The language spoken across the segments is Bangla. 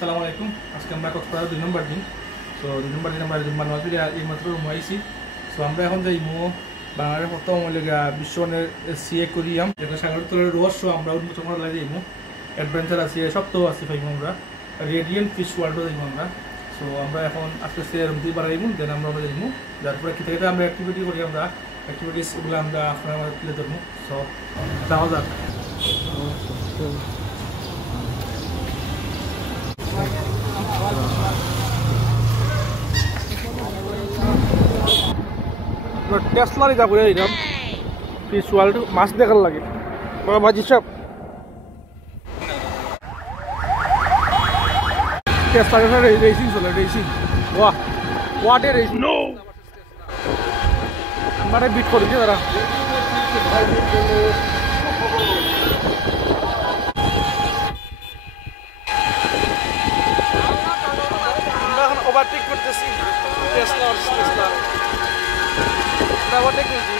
আসসালামু আলাইকুম। আজকে আমরা কক্সবাজার 2 নম্বর দিন। সো 2 নম্বর দিন আমরা জুম্মা নামাজ পড়ে এইমাত্র রুম আইছি। সো আমরা এখন যাইমু বাংলাদেশের প্রথম বিশ্বনের সিএ কোরিয়াম যেটা সাগর তলের রহস্য আমরা উন্মোচন করা যাইমু। অ্যাডভেঞ্চার আছে, সপ্তাহ আছে পাইমু আমরা। রেডিয়েন্ট ফিশ ওয়ার্ল্ডও যাইমু আমরা। সো আমরা এখন আস্তে আস্তে রুম দিয়ে বাড়াইমু, দেন আমরা যাইমু। তারপরে কি থেকে আমরা অ্যাক্টিভিটি করি, আমরা অ্যাক্টিভিটিসগুলো আমরা আপনার আমাদের তুলে ধরবো। সো যাওয়া যাক। টেসলারই যাবো এইরকম ফিশ ওয়ার্ল্ড মাছ দেখার লাগে ভাজি সব টেসলার রেসিং চলে রেসিং ওয়াহ ওয়াটে রেসিং মানে বিট করেছি তারা আমরা এখন ওভারটেক করতেছি টেসলার ওভারটেক করছি।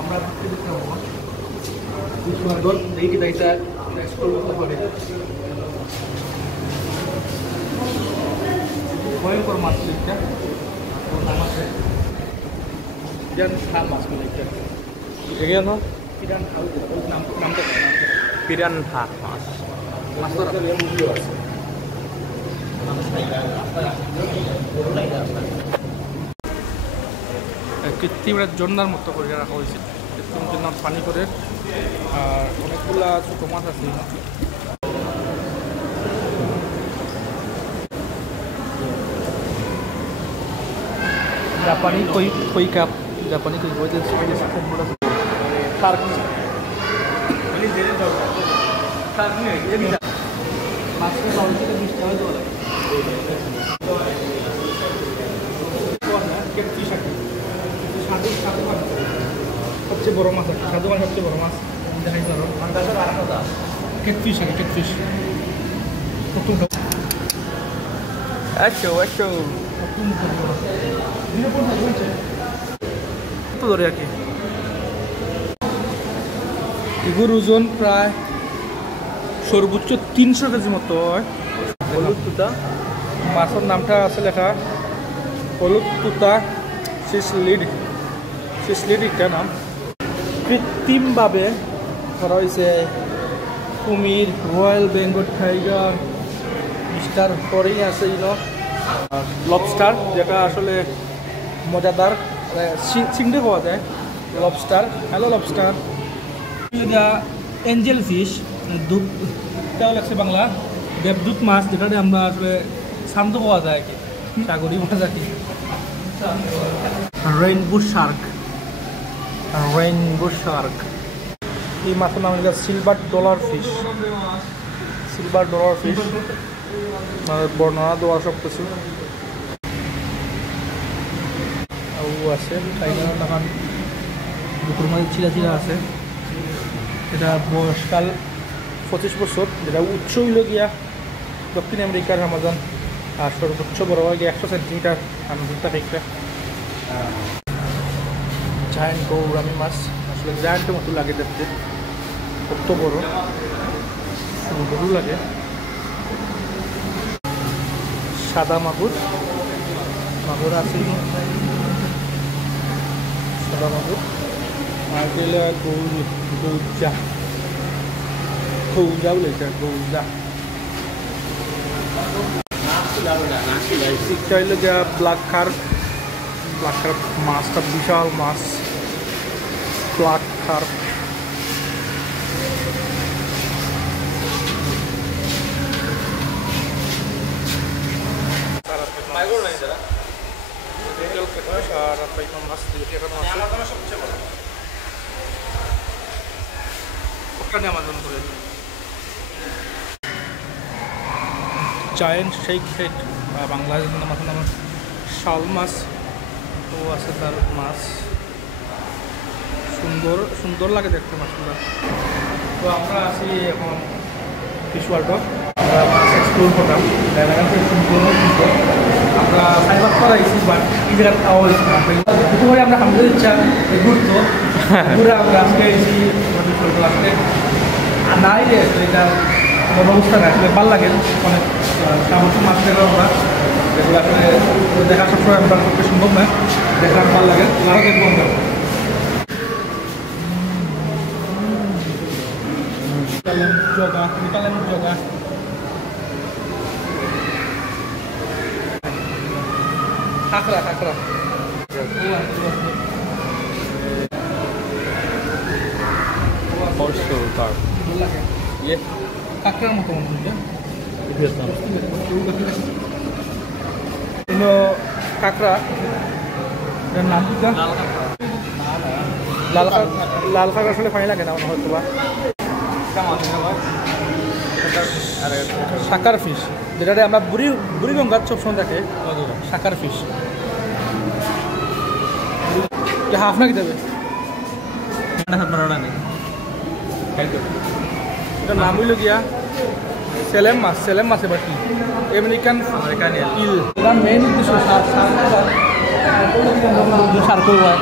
আমরা সুন্দর দেখি তাইটা এক্সপ্লোর করতে পারি। ভয়ঙ্কর মাছ দেখতে পিরানহা মাছ কৃত্রিম জন্নার মতো করে রাখা হয়েছে, কৃত্রিম জন্নার পানি করে। আর অনেকগুলা ছোটো মাছ আছে। জাপানি কই কাপ, জাপানি কই বই সবচেয়ে বড় মাছ আছে, সাধু মাছ সবচেয়ে বড় মাছ দেখাই ধরো কেটফিশ আছে, কেটফিশ ধরে আর কি। এগুর ওজন প্রায় সর্বোচ্চ 300 কেজি মতো হয়। হলুদ তুতা মাছের নামটা আছে লেখা হলুদ তুতা সিসলিড একটা নাম। কৃত্রিমভাবে করা হয়েছে কুমির, রয়্যাল বেঙ্গল টাইগার, মিস্টার পরেই আছে লবস্টার, যেটা আসলে মজাদার, চিংড়ি পাওয়া যায় lobster. Hello lobster. Angel fish, দুধটাও লাগছে বাংলা, দেবদূত মাছ, যেটাতে আমরা আসলে শান্ত পাওয়া যায় আর কি, সাগরী মাছ আর কি। রেইনবো শার্ক এই মাছের নাম হচ্ছে সিলভার ডলার ফিশ। মানে বর্ণনা দেওয়া সব কিছু আছে। টাইগার লাগান দুপুর মাঝে চিরা আছে। এটা বয়সকাল 25 বছর, যেটা উচ্চ হইল গিয়া দক্ষিণ আমেরিকার আমাজন। আর সর্বোচ্চ বড় হয় গিয়ে 100 সেন্টিমিটার আনুষ্ঠা একটা জায়ান্ট গৌরামি মাছ। আসলে জায়ান্টের মতো লাগে দেখতে, কত বড়, সুন্দরও লাগে। সাদা মাগুর আছে, সাদা মাগুর। আর গেলে গৌজা বলে গৌজা। চাইলে যা ব্ল্যাক কার্প মাছটা বিশাল মাছ, black carp. Giant snakehead, বাংলাদেশের নাম শাল মাছ ও আছে, তার মাছ সুন্দর সুন্দর লাগে দেখতে মাছগুলো। তো আমরা আছি এখন ফিশ ওয়ার্ল্ডও আমরা এক্সপ্লোর করলাম জায়গাটা সম্পূর্ণ কিন্তু আমরা সাইবার করা আইসি বাট এই জায়গাটা খাওয়া হয়েছি দুটো করে আমরা আমাদের ইচ্ছা ঘুরতো ঘুরে আমরা আজকে এসেছি আসলে নাই রে এটা কোনো অবস্থা নাই আসলে ভালো লাগে অনেক সামর্থ্য মাছ দেখলাম আমরা যেগুলো আসলে দেখা সবসময় আমরা করতে সম্ভব নয় দেখলাম ভালো লাগে আরও দেখবো আমরা জগা নিকালেন জগা কাঁকড়া কাঁকড়া Also carp. Yes. কাঁকড়ার মতো মনে হয় কাঁকড়া এটার নাম কি লাল কাঁকড়া আসলে পানি লাগে না মনে হয়তো বা শাকার ফিশ যেটা আমরা বুড়িগঙ্গার সবসময় থাকে শাকার ফিশ হাফ না কি দেবে এটার নাম হইল গিয়া সেলেম মাছ এবার কি আমেরিকান ইল এটা মেইন উদ্দেশ্য সার করবা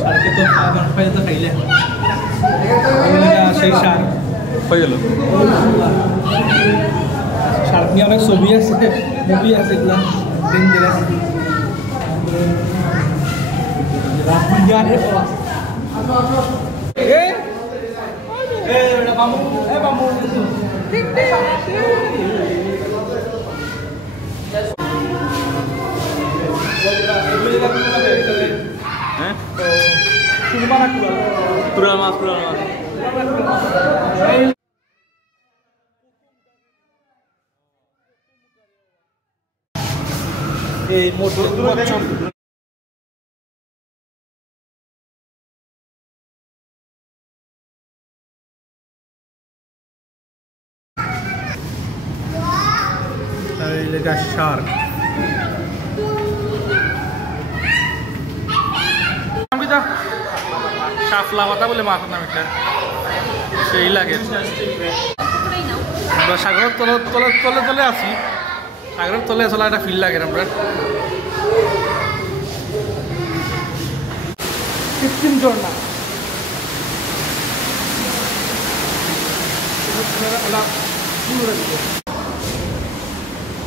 সারকে তো আমার পায়ে তো খাইলে সেই সার হয়ে গেল সার নিয়ে অনেক ছবি আছে মুভি আছে এগুলা ডেঞ্জারাস পুরা মাছ এই মোটর শার্ক শাপলা পাতা বলে মাছের নাম এটা সেই লাগে আমরা সাগরের তলে আছি সাগরের তলে চলা একটা ফিল লাগে আমরা কৃত্রিম ঝর্ণা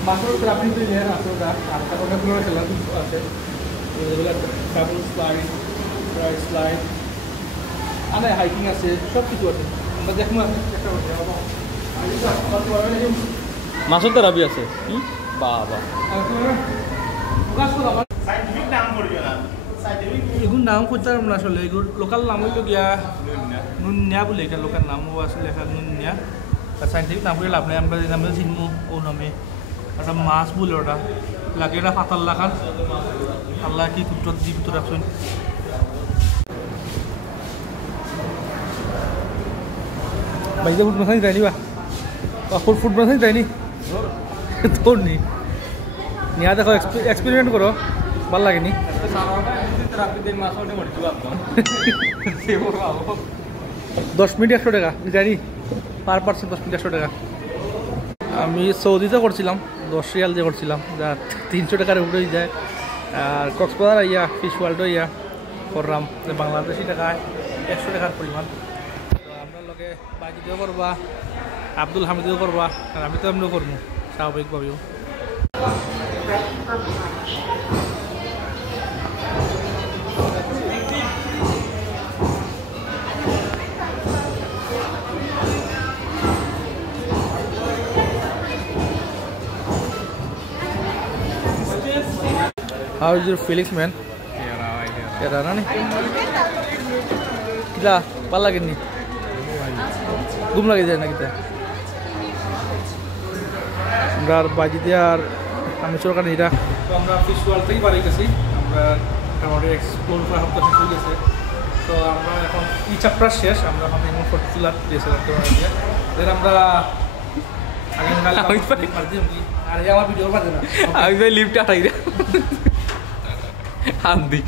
মাছের উপরে আপনি তো ইয়ে আছে ওটা আর অনেকগুলো খেলা আছে ডাবল স্লাইড রাইড স্লাইড আর হাইকিং আছে সব কিছু আছে আমরা দেখবো মাছের তো রাবি আছে বাবা এগুলো নাম করতে পারবো না আসলে এগুলো লোকাল নাম হইল গিয়া নুনিয়া বলে এটা লোকাল নামও আছে লেখা নুনিয়া আর সাইন্টিফিক নাম করে লাভ নেই আমরা যে নামে চিনবো ও নামে একটা মাছ বলে ওটা লাগে এটা পাতাল লাখান আল্লাহ কি কুট্রত জীবিত রাখছেন বাইরে ফুট মাথায় যায়নি বা ফুট মাথায় যায়নি তোর নি নিয়া দেখো এক্সপেরিমেন্ট করো ভাল লাগেনি 10 মিনিট 100 টাকা জানি পার পার্সন 10 মিনিট 100 টাকা আমি সৌদিতে করছিলাম 10 রিয়াল দিয়ে করছিলাম যা 300 টাকার উপরেই যায় আর কক্সবাজার ইয়া ফিশ ওয়ার্ল্ড ইয়া করলাম বাংলাদেশি টাকায় 100 টাকার পরিমাণ তো আমরা লগে বাকিতেও করবা আব্দুল হামিদেও করবা আর আমি তো এমনিও করবো স্বাভাবিকভাবেও How is your feelings, man? Yeah, Rani. Kita, apa lagi nih? Gum lagi deh, nak kita. Amra baji dia, kami suruh kan ira. So amra fish world থেকে বাড়ি গেছি আমরা আমাদের এক্সপ্লোর করা হতে শুরু হয়েছে তো আমরা এখন এই চ্যাপ্টার শেষ আমরা এখন এমন ফটো তোলা দিয়েছিলাম তো আমরা আগামীকাল পারছি আর এই আমার ভিডিও পারে না আমি ভাই লিফট আটাই রে হাত দি